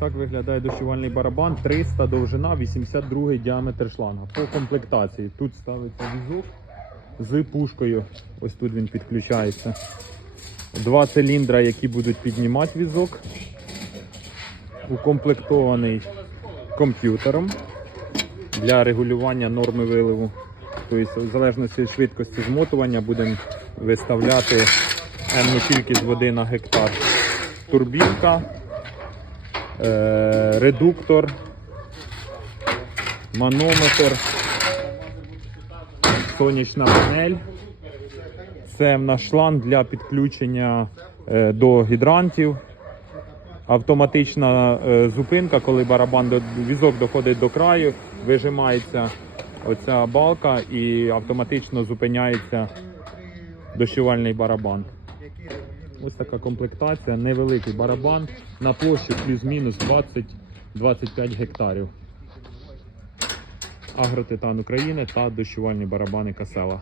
так виглядає дощувальний барабан. 300 довжина, 82 діаметр шланга. По комплектації тут ставиться візок з пушкою. Ось тут він підключається. Два циліндра, які будуть піднімати візок. Укомплектований комп'ютером для регулювання норми виливу. Тобто, в залежності від швидкості змотування будемо виставляти енну кількість води на гектар. Турбінка, редуктор, манометр, сонячна панель. Це в нас шланг для підключення е, до гідрантів. Автоматична е, зупинка, коли барабан візок доходить до краю, вижимається оця балка і автоматично зупиняється дощувальний барабан. Ось така комплектація, невеликий барабан на площі плюс-мінус 20-25 гектарів. Агротитан України та дощувальні барабани Касела.